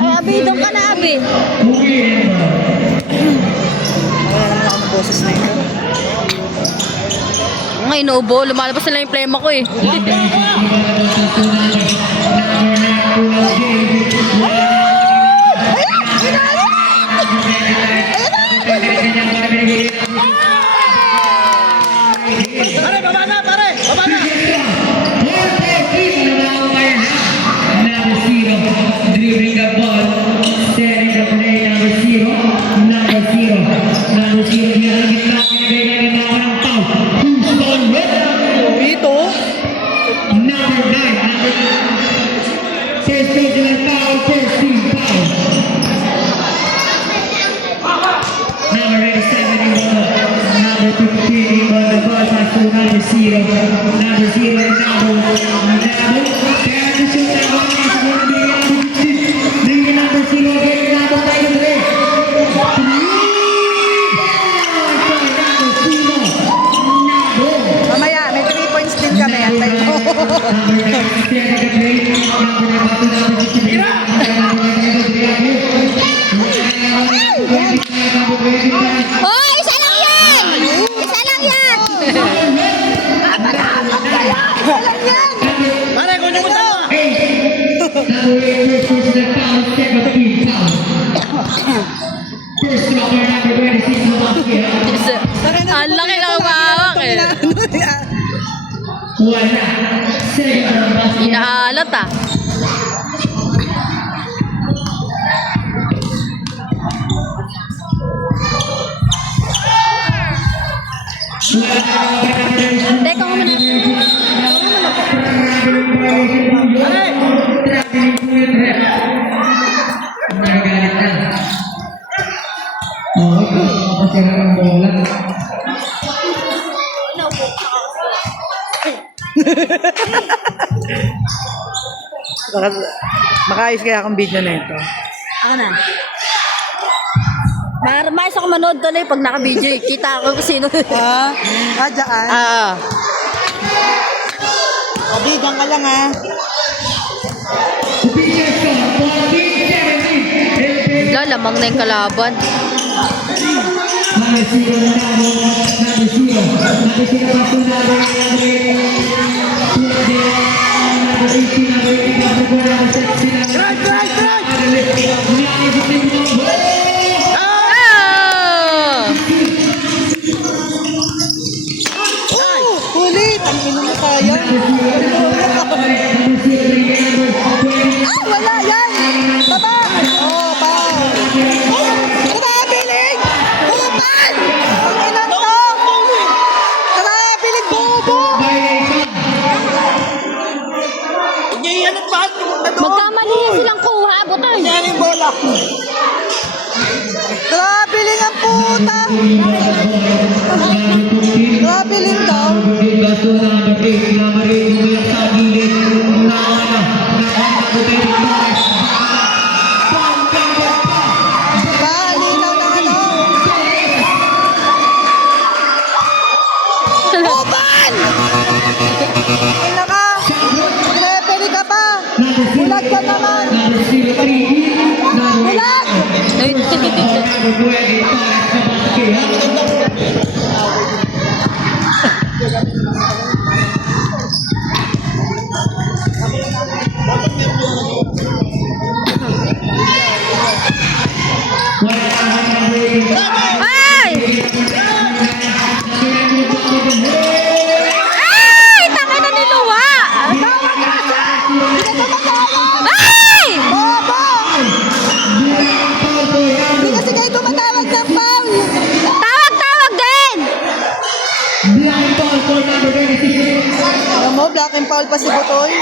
Ay, Abi, doon ka na, Abi. Wala naman ako ng boses na ito. Ngayon, inuubo. Lumalabas na lang yung plema ko eh. Pare, baba na, pare! Baba na! Dribbling the ball, setting the play, number 0, number 0, number 0, bilang kita pinagay na ng foul. Houston Red. Ito? Number 9, number first personal foul, first team foul. Number 87 in number 15 in the ball pass to number 0, number 0 and number 10 to shoot that one is going to be number 0 again, number 93. Mamaya, may 3 points din kami. Antay mo. Oh, isa lang yan! Isa lang yan! Pare, kunin mo ito! Ang laki na umawak eh. Wala. Second basket. Inaalat ah. Teka mo muna. Nagalit na. Oo, kapasira ng bola. Makaayos kaya akong video na ito. Ako na. Mais ako manood tuloy pag naka-video eh. Kita ko kung sino. Ah, dyan. Ah. Kabigan ka lang ha. Official score, 14-17. Lamang na yung kalaban. Number 0, number 0. Number 0 pa po number 18, number 18, number 4, number 16, Drive, drive, drive! Huli! Tangin mo kaya. Ah, wala yan! Baba! Oh, pao! Ano ba, Biling? Buban! Ang ilan to! Ano ba, Biling, bobo! Magkamali yan silang kuha. Butay. Yan yung bola. Grabe lang ang puta! Grabe lang daw. Diba? Linaw ng ano? Buban! Ina ka! Pinapili ka pa! Bulag ka naman! Bulag! Ay! Ay! Tanga na ni Luwa! Ay! Bobo! Hindi kasi kayo tumatawag ng foul! Tawag-tawag din! Alam mo, black and foul pa si Butoy.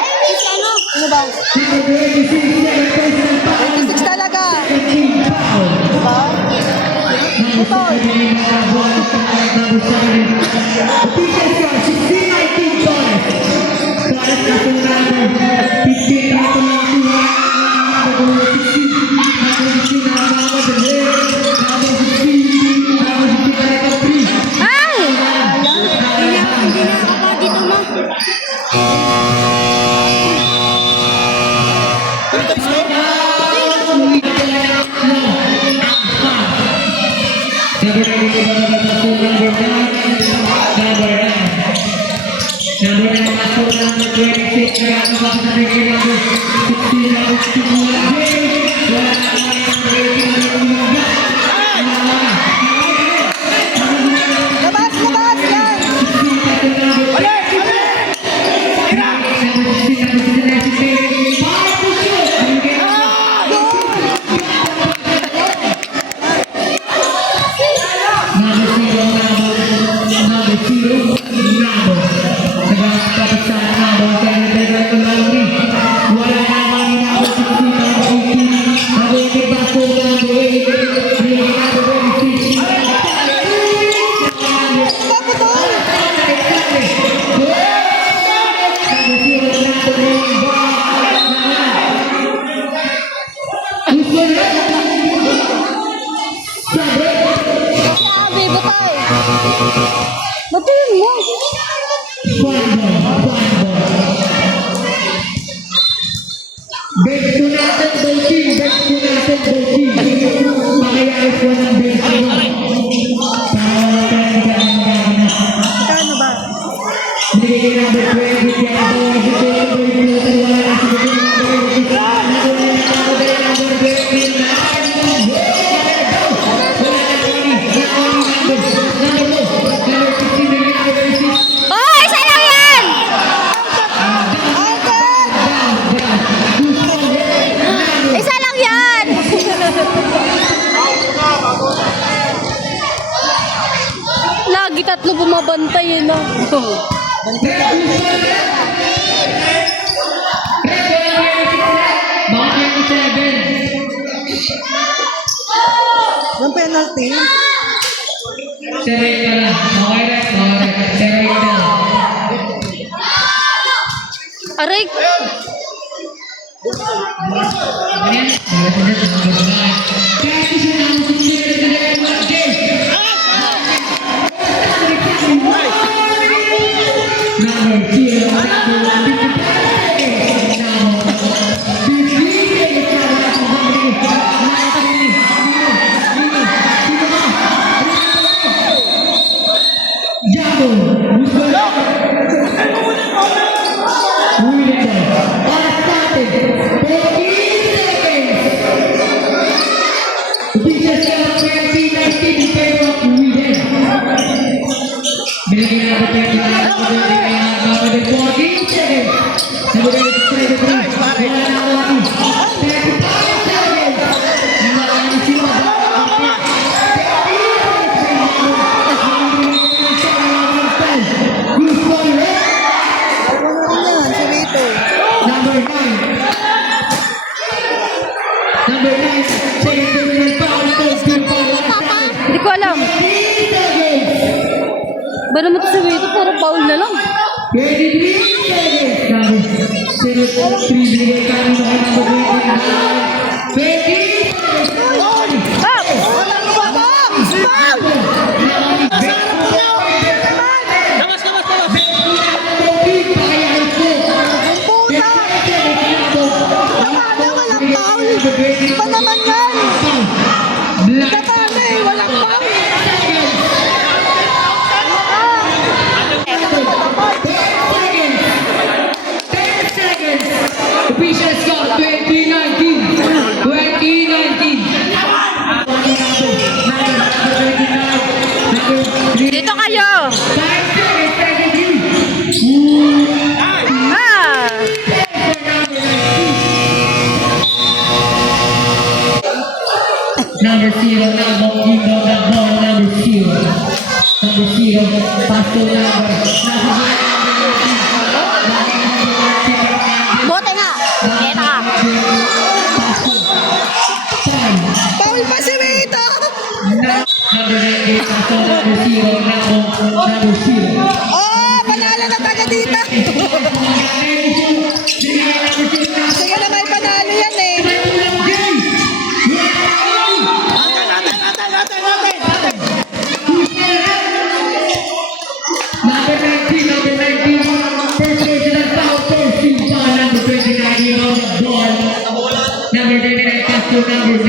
Ano ba? 26 talaga. Diba? Butoy. Ay! Kaya naman sa bigay number 16 na Timula James. Wala na naman yung number 18 na Timula. Labas, labas, yan. Sabi, butay. Batiin mo. Bench po natin, Dolphin. Bench po natin, Dolphin. Pakiyayos po ng bench po. Kano ba? Binigay number 20, kaya daw ang sito, wala na sito ng Oh, isa lang yan! Isa lang yan! Lagi tatlo bumabantay eh, no? Yung penalty. Seray ka lang. Okay, seray ka lang. Aray! Yan, si Rito. Number 9. Number 9. Second terminal foul. First foul. Hindi ko alam. Ba naman ito si Wito? Puro foul na lang. 23 seconds. Number 3. Binigay kami sa number 29. 20 seconds. Stop! Walang foul. Pa naman yan. Katana eh, walang foul. Official score 2019. 2019. Dito kayo! 5 seconds. Second you. Ah! Number 0, now walking down that ball, number 0. Number 0, pass to number. Bote nga! Kita ka! Foul pa si Rito. Number 9, pass to number 0, now number 0. Oh, panalo na taga dito. Sige na may panalo yan eh. Number 19, first personal foul, first team foul, number 29, you know the ball. Number 29, pass to number 9.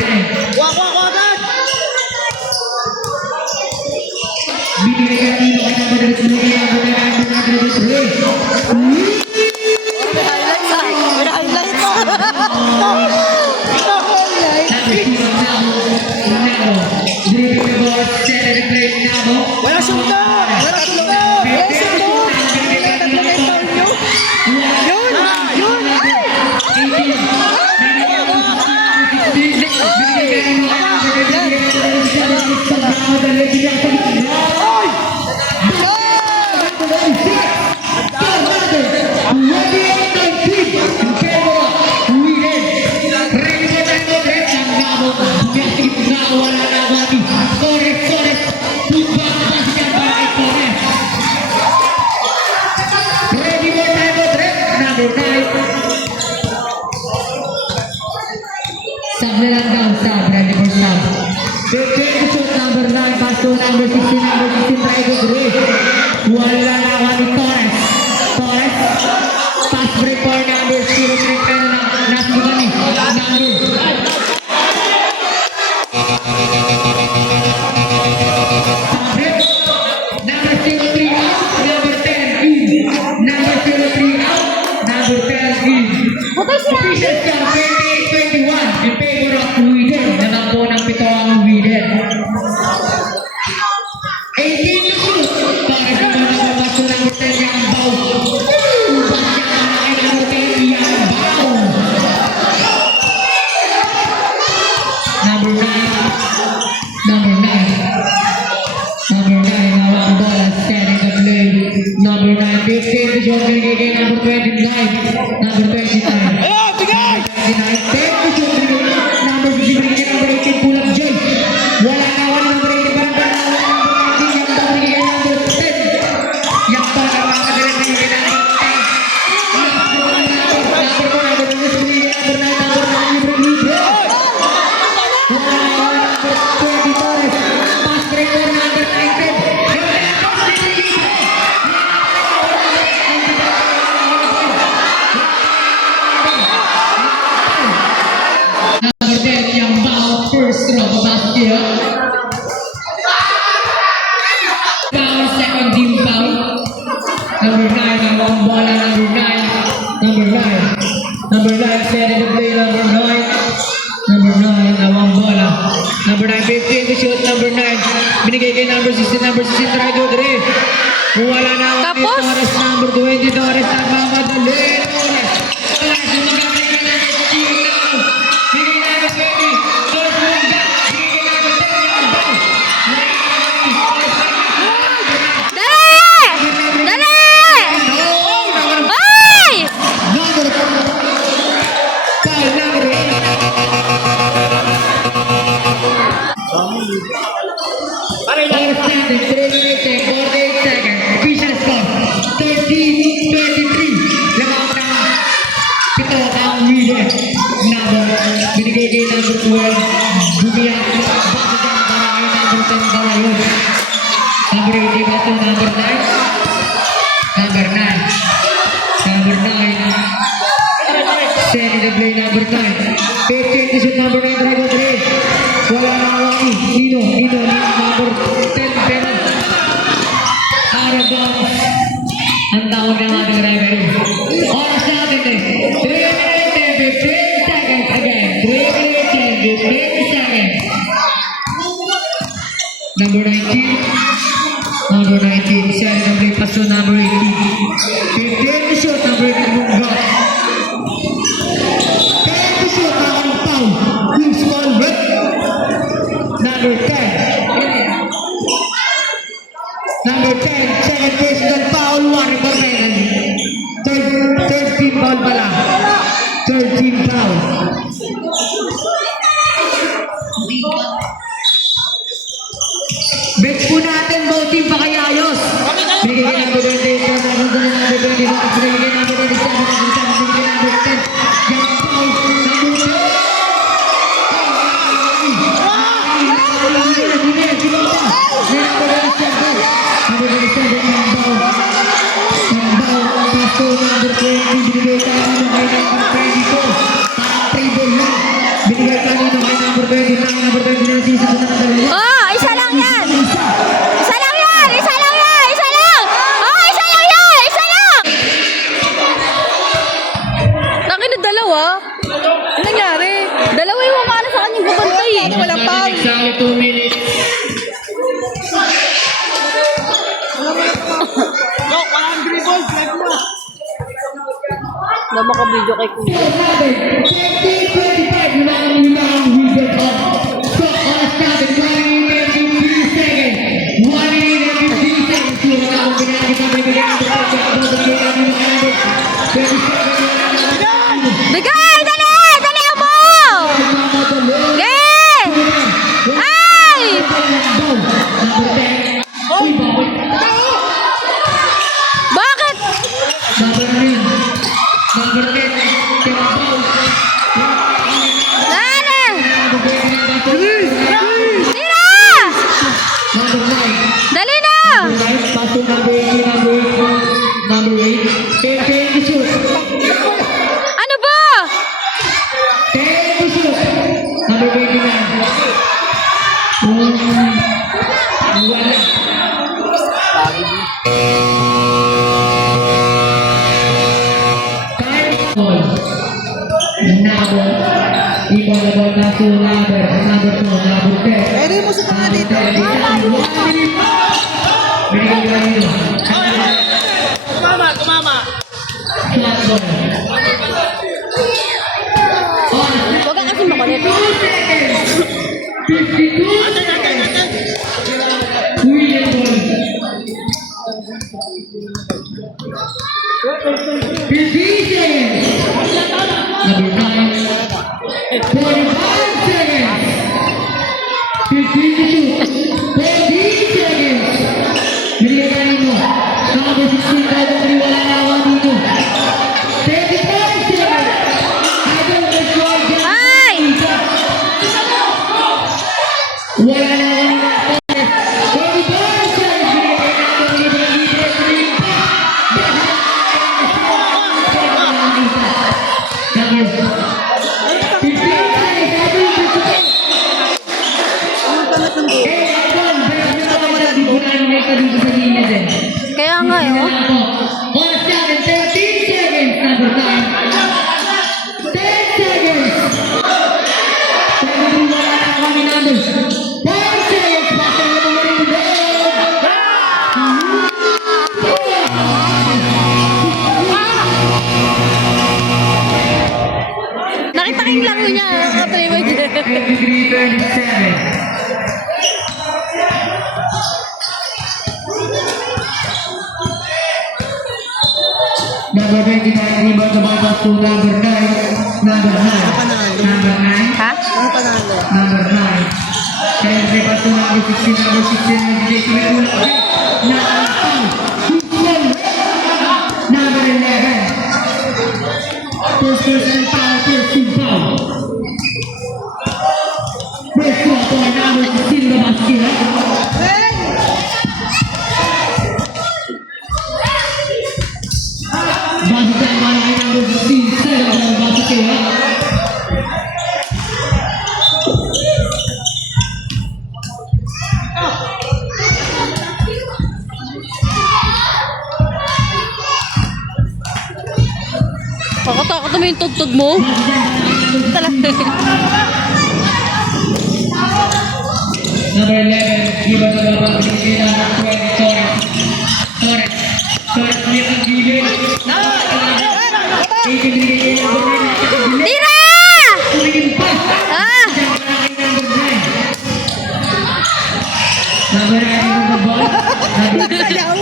Binigay kanino kay number 3, number 3. Dribbling the ball, set and play Nabo. Wala sunda! Wala sunda! Wala sunda! Tatlong foul nyo. Yun! Yun! Sabilan down, sub, ready for sub. Take shoot number 9, pass to number 16, try to break. Wala na wani Torres. Torres, pass break for number 0, break pero na nasugani. Number 03 out, number 10 in. Number 03 out, number 10 in. Official score 28-21 in favor of Whedon. Nanakbo ng 7 ang Whedon. 18 to shoot. Para sa mga nababas ng number 10 yung bow. Basya ka na kay number 10 yung bow. Number 9. Number 9. Hawak ang bola. Setting the play. Number 9. 15 to shoot. Binigay kay number 29. Number 29. Ayan! Bigay! 29. Take to shoot. Binigay number 15. Binigay kay number 18. Pull up Jay. Wala na wala number 18. Parang number 19. Yang daw binigay kay number 10. Yang daw na mga kadirin binigay kay number 10 yang ball first throw ke basket. Foul, second team foul. Number 9 nawang bola, number 9 set in the play, number 9 nawang bola. Number 9 15 to shoot, number 9 binigay kay number 16 try to three. Wala na ang Tapos? Torres, number 20 Torres nagmamadali. Torres sumagamit ka na ng steal now. Bigay na ng 20 Torres Lunga. Bigay na ng 10 yung ball. Dali! Dali! Ay! Number 5 number 8 standing, 3 minutes and 48 seconds. Official score, 13-23. Lamang ng 7 ang Whedon. Binigay kay number 12. Bumiyak. Bago dyan, para kay number 10 para yun. Number 18 bato, number 9. Number 9. Set in the play, number 9. 15 to shoot, number 9, try to 3. Wala na awaki. Nino, number 10, pero out of bounds. Ang tawag ng ating referee. Oras natin eh. 3 minutes and 15 seconds again. 3 minutes and 15 seconds. Number 19. Set in the play, pass to number 18. 15 to shoot, number 18, Munga. 10 to shoot, ang foul. Who's called red? Number 10. Number 10, second personal foul, 1 for penalty. Third team foul pala. Third team foul. Bench po natin, both team pa kaya ayos. Binigay kay number 28, number 20, binigay kay number 27, binigay kay number 10. Yung foul, number 10. Oh, isa lang yan! Isa lang yan! Isa lang yan! Isa lang! Oh, isa lang yan! Isa lang! Tangin na dalawa. Ano, walang foul. Exactly 2 minutes. Wala maka-video kay Kuya. Bigay! Dali! Dali mo! Ge! Ay! Bakit? Nana! Tira! Dali na! Ano ba? Pwede mo sa mga dito. Huwag ka kasi makulit. Number 9, 45 seconds. 15 to shoot. 14 seconds. Nilagay mo. Number 16, tayo wala na ako dito. 35 seconds. Idol, let's go again. Ay! Wala na ako dito. 45 seconds. Kaya nga eh, oh. 13 seconds, number 9. 10 seconds. Wala na kami numbers. 5 seconds. Basta na naman rin Nakita kayong lang niya. Nakatry mo dyan. 37. Number 29, rebound the ball back to number 9. Number 9. Number 9. Ha? Ano panalo? Number 9. Kaya rebound to number 16. Number 16, DJ Tumikulang. Number 2. Number 11. First person foul, first team foul. First one for number 16, the basket. Bago tayo malaki number 15, second ball, basket. Pakatakot naman yung tugtog mo. Talaga. Number 11, rebound the ball back to number 20, Torres. Torres, ulit ang gilid. 18 binigay kay number 9. Tira! Tumingin pa. Ah! Number 9 on the ball. Ayaw.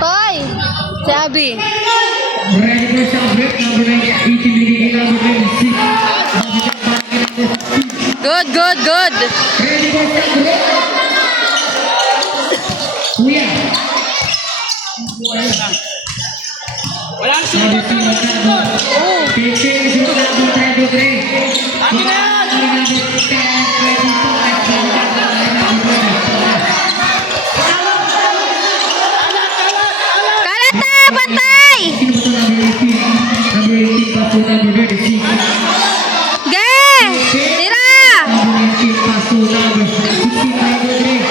Toy! Si Abby. Ready for shot break. Number 9, 18 binigay kay number 26. Good, good, good. Ready for shot break. Kuya. Walang Number 2 on that ball. 15 shoot number 23. Akin na yan! Number 10, 24. Kalat na! Bantay! Sino ba ito number 18? Number 18 pass to number 36. Ge! Tira! Number 18 pass to number 16, number 3.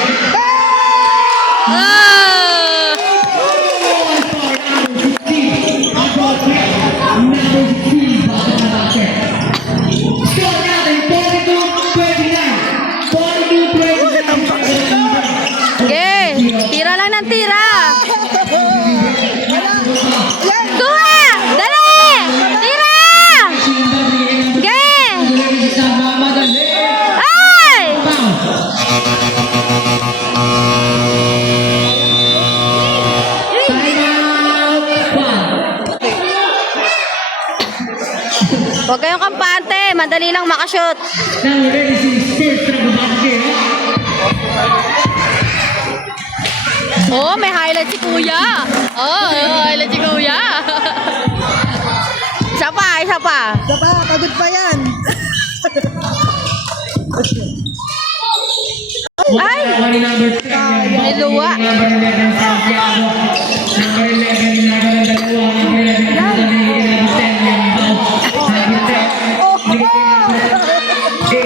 Ah! Huwag kayong kampante. Madali lang makashoot. Now ready si first round basket. Oh, may highlight si Kuya. Oh, highlight si Kuya. Isa pa, isa pa. Diba, pagod pa yan. Ay! Number 10. May luwa. Number 11, Santiago. Number 11, number 2. Number 11, number 10. Number 10.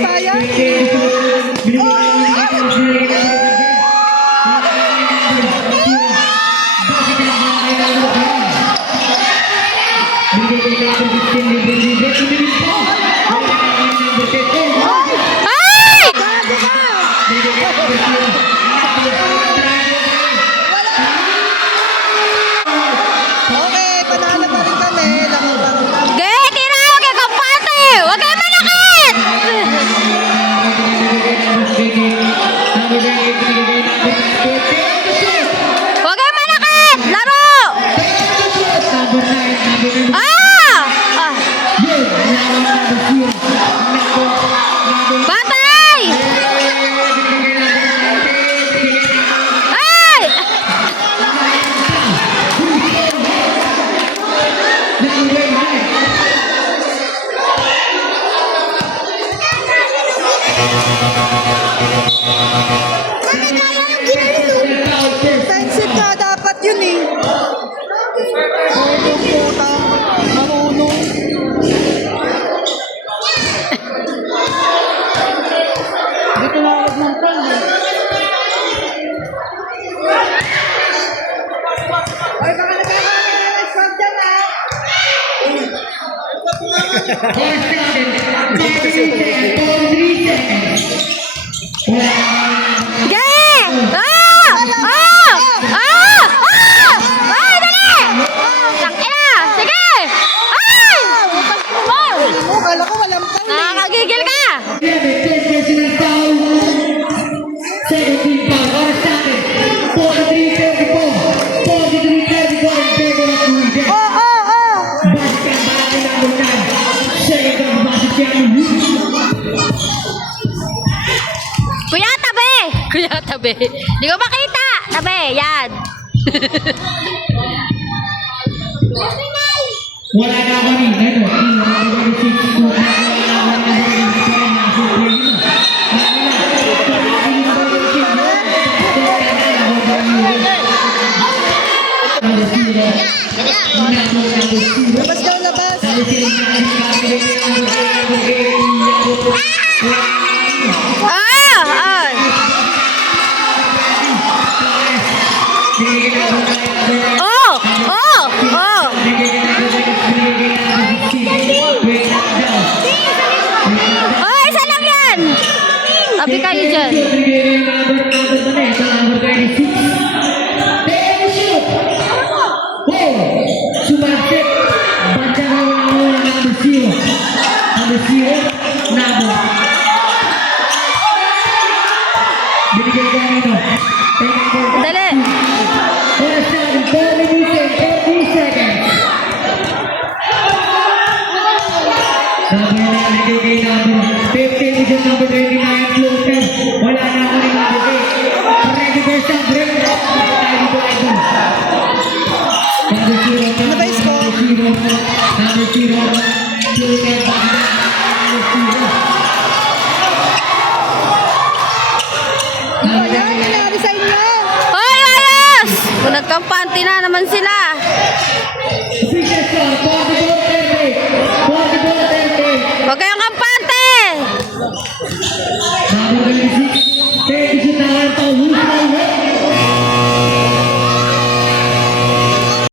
Sayang. Ay! Gago ka! Okay, panalo pa rin kami. Laro pa rin kami. Gay, tira! Huwag kayong kampante! Huwag kayong manakit! Huwag kayong manakit! Laro! Ah! Ah! Batay! Ay! Defensive nga dapat yun eh. Marunong puta. Marunong. Hindi tumawag ng phone eh. Ay, baka nagkakaroon dyan ah. Gay! Ah! Ah! Ah! Ah! Ay, dali! Tangina! Sige! Ay! Oh! Ano, kala ko walang phone eh. Nakakagigil ka! Kuya, tabi! Kuya, tabi. Di ko makita! Tabi, yan. Wala na kami. Labas daw, labas. Ah! Ah! Oh! Oh! Oh! Oh, isa lang yan! Abi kayo dyan. Sumasit. Baca number 0. Number 0. Nabo. Binigay kanino. Dali. Oras natin, 4 minutes and 30 seconds. Sabi na nagigay number 15, which is number 29, floater. Wala na ako rin nabigay. Ready for some break. Tayo dito, idol. Number 0, Ano ba yung score? number 0, floater, number 0. Ano yan? Nangyari sa inyo? Hoy, ayos! Kung nagkampante na naman sila. Official score,